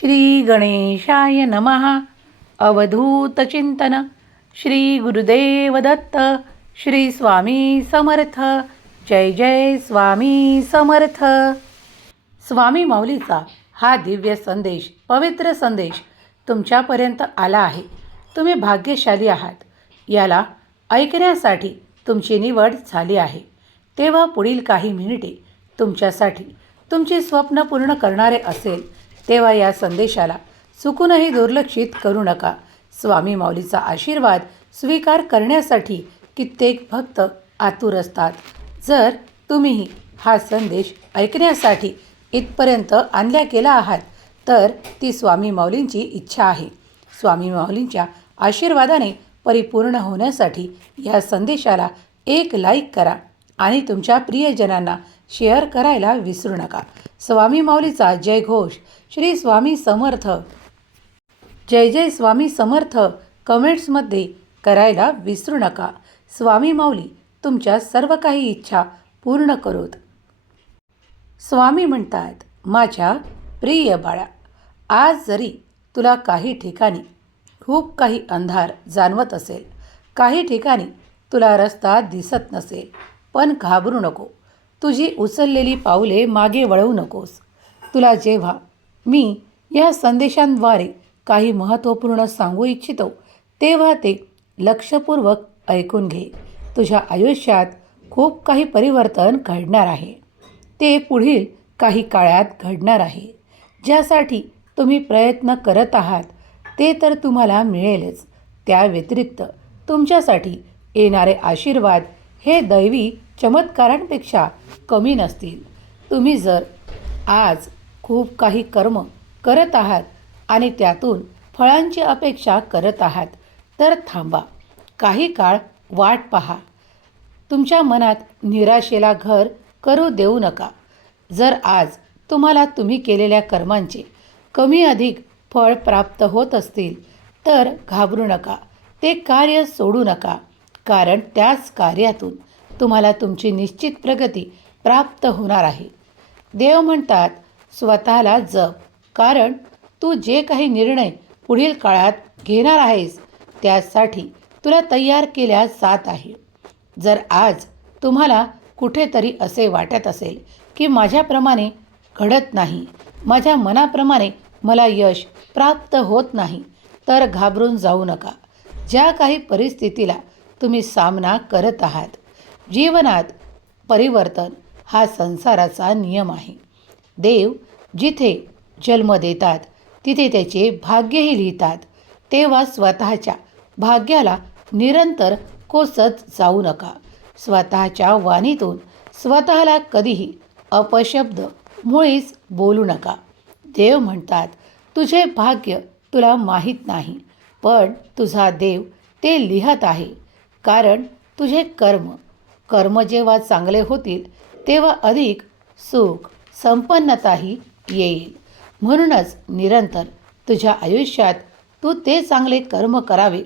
श्री गणेशाय नमः अवधूतचिंतन श्री गुरुदेव दत्त। श्री स्वामी समर्थ। जय जय स्वामी समर्थ। स्वामी माऊलीचा हा दिव्य संदेश पवित्र संदेश तुमच्यापर्यंत आला आहे. तुम्ही भाग्यशाली आहात. याला ऐकण्यासाठी तुमची निवड झाली आहे. तेव्हा पुढील काही मिनिटे तुमच्यासाठी तुमची स्वप्न पूर्ण करणारे असेल तेव्हा या संदेशाला चुकूनही दुर्लक्षित करू नका. स्वामी माऊलीचा आशीर्वाद स्वीकार करण्यासाठी कित्येक भक्त आतुर असतात. जर तुम्हीही हा संदेश ऐकण्यासाठी इथपर्यंत आणल्या गेला आहात तर ती स्वामी माऊलींची इच्छा आहे. स्वामी माऊलींच्या आशीर्वादाने परिपूर्ण होण्यासाठी या संदेशाला एक लाईक करा. आणि तुमच्या प्रियजनांना शेअर करायला विसरू नका. स्वामी माऊलीचा जय घोष. श्री स्वामी समर्थ. जय जय स्वामी समर्थ. कमेंट्समध्ये करायला विसरू नका. स्वामी माऊली तुमच्या सर्व काही इच्छा पूर्ण करोत. स्वामी म्हणतात माझ्या प्रिय बाळा आज जरी तुला काही ठिकाणी खूप काही अंधार जाणवत असेल काही ठिकाणी तुला रस्ता दिसत नसेल पण घाबरू नको. तुझी उचललेली पावले मागे वळवू नकोस. तुला जेव्हा मी या संदेशांद्वारे काही महत्त्वपूर्ण सांगू इच्छितो तेव्हा ते लक्षपूर्वक ऐकून घे. तुझ्या आयुष्यात खूप काही परिवर्तन घडणार आहे. ते पुढील काही काळात घडणार आहे. ज्यासाठी तुम्ही प्रयत्न करत आहात ते तर तुम्हाला मिळेलच. त्या व्यतिरिक्त तुमच्यासाठी येणारे आशीर्वाद हे दैवी चमत्कारांपेक्षा कमी नसतील. तुम्ही जर आज खूप काही कर्म करत आहात आणि त्यातून फळांची अपेक्षा करत आहात तर थांबा. काही काळ वाट पहा. तुमच्या मनात निराशेला घर करू देऊ नका. जर आज तुम्हाला तुम्ही केलेल्या कर्मांचे कमी अधिक फळ प्राप्त होत असतील तर घाबरू नका. ते कार्य सोडू नका. कारण त्याच कार्यातून तुम्हाला तुमची निश्चित प्रगती प्राप्त होणार आहे. देव म्हणतात स्वतःला जप. कारण तू जे काही निर्णय पुढील काळात घेणार आहेस त्यासाठी तुला तयार केल्या जात आहे. जर आज तुम्हाला कुठेतरी असे वाटत असेल की माझ्याप्रमाणे घडत नाही माझ्या मनाप्रमाणे मला यश प्राप्त होत नाही तर घाबरून जाऊ नका. ज्या काही परिस्थितीला तुम्ही सामना करत आहात. जीवनात परिवर्तन हा संसाराचा नियम आहे. देव जिथे जन्म देतात तिथे त्याचे भाग्यही लिहितात. तेव्हा स्वतःच्या भाग्याला निरंतर कोसत जाऊ नका. स्वतःच्या वाणीतून स्वतःला कधीही अपशब्द मुळीच बोलू नका. देव म्हणतात तुझे भाग्य तुला माहीत नाही पण तुझा देव ते लिहत आहे. कारण तुझे कर्म कर्म जेव्हा चांगले होतील तेव्हा अधिक सुख संपन्नताही येईल. म्हणूनच निरंतर तुझ्या आयुष्यात तू ते चांगले कर्म करावे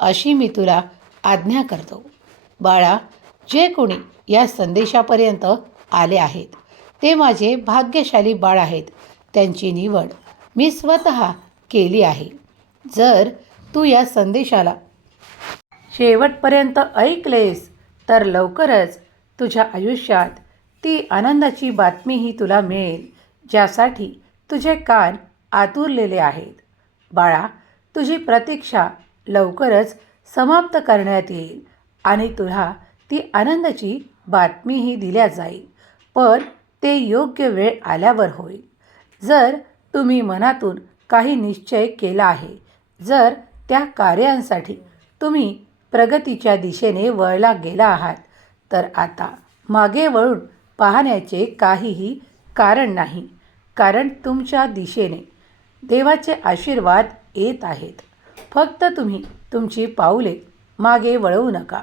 अशी मी तुला आज्ञा करतो. बाळा जे कोणी या संदेशापर्यंत आले आहेत ते माझे भाग्यशाली बाळ आहेत. त्यांची निवड मी स्वतः केली आहे. जर तू या संदेशाला शेवटपर्यंत ऐकलेस तर लवकरच तुझ्या आयुष्यात ती आनंदाची बातमीही तुला मिळेल ज्यासाठी तुझे कान आतुरलेले आहेत. बाळा तुझी प्रतीक्षा लवकरच समाप्त करण्यात येईल आणि तुला ती आनंदाची बातमीही दिल्या जाईल. पण ते योग्य वेळ आल्यावर होईल जर तुम्ही मनातून काही निश्चय केला आहे जर त्या कार्यांसाठी तुम्ही प्रगतीच्या दिशेने वळला गेला आहात. तर आता मागे वळून पाहण्याचे काहीही कारण नाही. कारण तुमच्या दिशेने देवाचे आशीर्वाद येत आहेत. फक्त तुम्ही तुमची पाऊले मागे वळवू नका.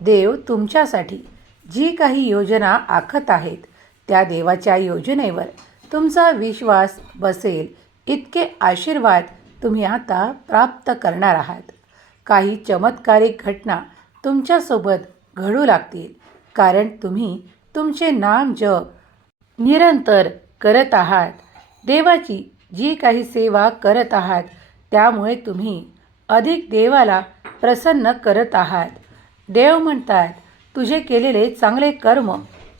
देव तुमच्यासाठी जी काही योजना आखत आहेत त्या देवाच्या योजनेवर तुमचा विश्वास बसेल. इतके आशीर्वाद तुम्ही आता प्राप्त करणार आहात. काही चमत्कारिक घटना तुमच्यासोबत घडू लागतील. कारण तुम्ही तुमचे नाम जप निरंतर करत आहात. देवाची जी काही सेवा करत आहात त्यामुळे तुम्ही अधिक देवाला प्रसन्न करत आहात. देव म्हणतात तुझे केलेले चांगले कर्म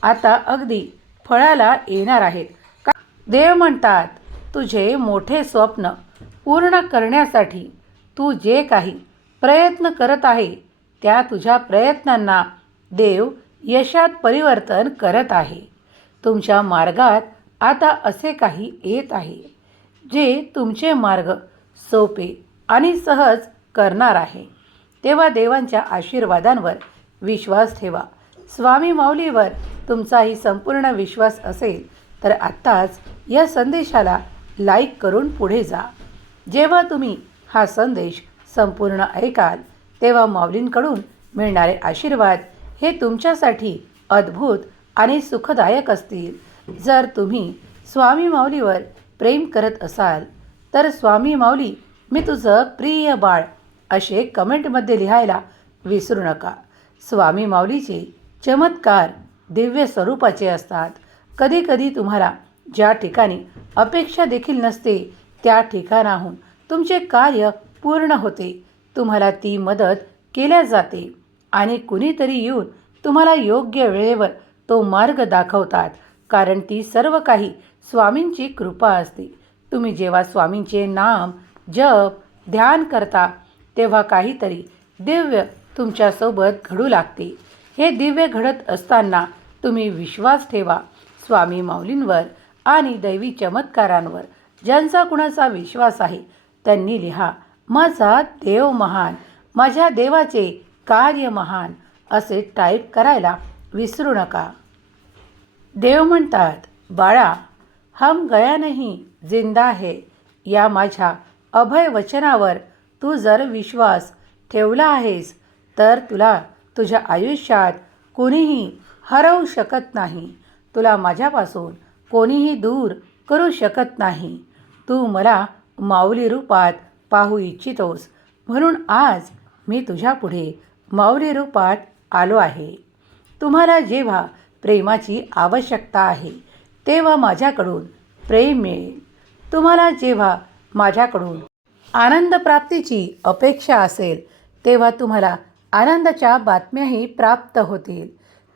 आता अगदी फळाला येणार आहेत. का देव म्हणतात तुझे मोठे स्वप्न पूर्ण करण्यासाठी तू जे काही प्रयत्न करत आहे. त्या तुझ्या प्रयत्नांना देव यशात परिवर्तन करत आहे. तुमच्या मार्गात आता असे काही येत आहे जे तुमचे मार्ग सोपे आणि सहज करणार आहे. तेव्हा देवांच्या आशीर्वादांवर विश्वास ठेवा. स्वामी माऊलीवर तुमचाही संपूर्ण विश्वास असेल तर आत्ताच या संदेशाला लाईक करून पुढे जा. जेव्हा तुम्ही हा संदेश संपूर्ण ऐकाल तेव्हा माऊलींकडून मिळणारे आशीर्वाद हे तुमच्यासाठी अद्भुत आणि सुखदायक असतील. जर तुम्ही स्वामी माऊलीवर प्रेम करत असाल तर स्वामी माऊली मी तुझं प्रिय बाळ असे कमेंटमध्ये लिहायला विसरू नका. स्वामी माऊलीचे चमत्कार दिव्य स्वरूपाचे असतात. कधीकधी तुम्हाला ज्या ठिकाणी अपेक्षा देखील नसते त्या ठिकाणाहून तुमचे कार्य पूर्ण होते. तुम्हाला ती मदत केल्या जाते आणि कुणीतरी येऊन तुम्हाला योग्य वेळेवर तो मार्ग दाखवतात कारण ती सर्व काही स्वामींची कृपा असते. तुम्ही जेव्हा स्वामींचे नाम जप ध्यान करता तेव्हा काहीतरी दिव्य तुमच्यासोबत घडू लागते. हे दिव्य घडत असताना तुम्ही विश्वास ठेवा. स्वामी माऊलींवर आणि दैवी चमत्कारांवर ज्यांचा कुणाचा विश्वास आहे त्यांनी लिहा माझा देव महान माझ्या देवाचे कार्य महान असे टाईप करायला विसरू नका. देव म्हणतात बाळा हम गया नाही जिंदा आहे या माझ्या अभय वचनावर तू जर विश्वास ठेवला आहेस तर तुला तुझ्या आयुष्यात कोणीही हरवू शकत नाही. तुला माझ्यापासून कोणीही दूर करू शकत नाही. तू मला माऊली रूपात पाहू इच्छितोस. म्हणून आज मी तुझ्यापुढे मौर्य रूपात आलो आहे. तुम्हाला जेव्हा प्रेमाची आवश्यकता आहे तेव्हा माझ्याकडून प्रेम मिळेल. तुम्हाला जेव्हा माझ्याकडून आनंद प्राप्तीची अपेक्षा असेल तेव्हा तुम्हाला आनंदाच्या बातम्याही प्राप्त होतील.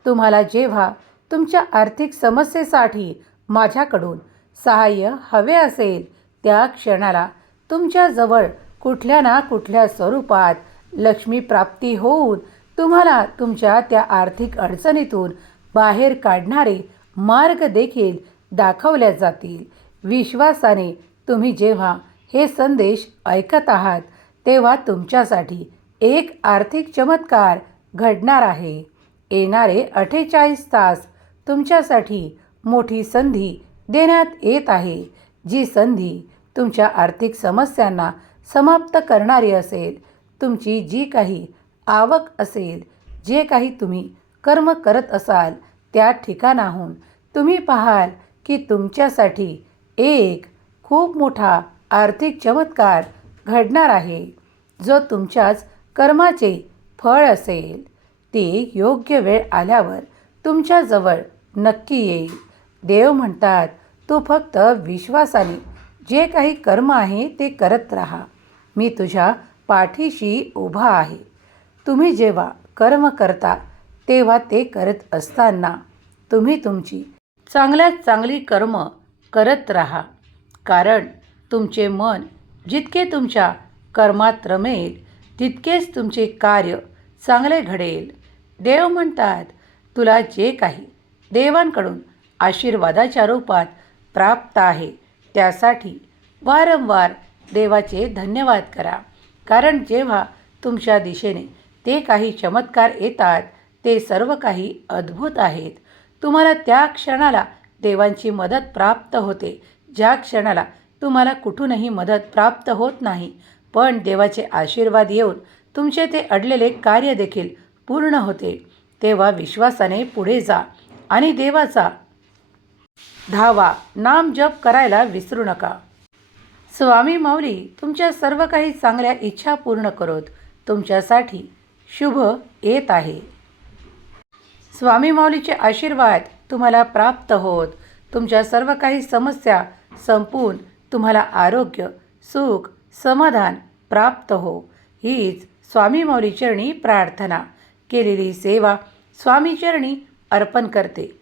तुम्हाला जेव्हा तुमच्या आर्थिक समस्येसाठी माझ्याकडून सहाय्य हवे असेल त्या क्षणाला तुमच्याजवळ कुठल्या ना कुठल्या स्वरूपात लक्ष्मी प्राप्ती होऊन तुम्हाला तुमच्या त्या आर्थिक अडचणीतून बाहेर काढणारे मार्ग देखील दाखवल्या जातील. विश्वासाने तुम्ही जेव्हा हे संदेश ऐकत आहात तेव्हा तुमच्यासाठी एक आर्थिक चमत्कार घडणार आहे. येणारे अठ्ठेचाळीस तास तुमच्यासाठी मोठी संधी देण्यात येत आहे. जी संधी तुमच्या आर्थिक समस्यांना समाप्त करणारी असेल तुमची जी काही आवक असेल जे काही तुम्ही कर्म करत असाल त्या ठिकाणाहून तुम्ही पाहाल की तुमच्यासाठी एक खूप मोठा आर्थिक चमत्कार घडणार आहे जो तुमच्याच कर्माचे फळ असेल. ते योग्य वेळ आल्यावर तुमच्याजवळ नक्की येईल. देव म्हणतात तू फक्त विश्वासाने जे काही कर्म आहे ते करत राहा. मी तुझ्या पाठीशी उभा आहे. तुम्ही जेव्हा कर्म करता तेव्हा ते करत असताना तुम्ही तुमची चांगल्यात चांगली कर्म करत राहा. कारण तुमचे मन जितके तुमच्या कर्मात रमेल तितकेच तुमचे कार्य चांगले घडेल. देव म्हणतात तुला जे काही देवांकडून आशीर्वादाच्या रूपात प्राप्त आहे त्यासाठी वारंवार देवाचे धन्यवाद करा. कारण जेव्हा तुमच्या दिशेने ते काही चमत्कार येतात ते सर्व काही अद्भुत आहेत. तुम्हाला त्या क्षणाला देवांची मदत प्राप्त होते. ज्या क्षणाला तुम्हाला कुठूनही मदत प्राप्त होत नाही पण देवाचे आशीर्वाद येऊन तुमचे ते अडलेले कार्य देखील पूर्ण होते. तेव्हा विश्वासाने पुढे जा आणि देवाचा धावा नाम जप करायला विसरू नका. स्वामी माऊली तुमच्या सर्व काही चांगल्या इच्छा पूर्ण करोत. तुमच्यासाठी शुभ येत आहे. स्वामी माऊलीचे आशीर्वाद तुम्हाला प्राप्त होत. तुमच्या सर्व काही समस्या संपून तुम्हाला आरोग्य सुख समाधान प्राप्त हो. हीच स्वामी माऊलीचरणी प्रार्थना. केलेली सेवा स्वामीचरणी अर्पण करते.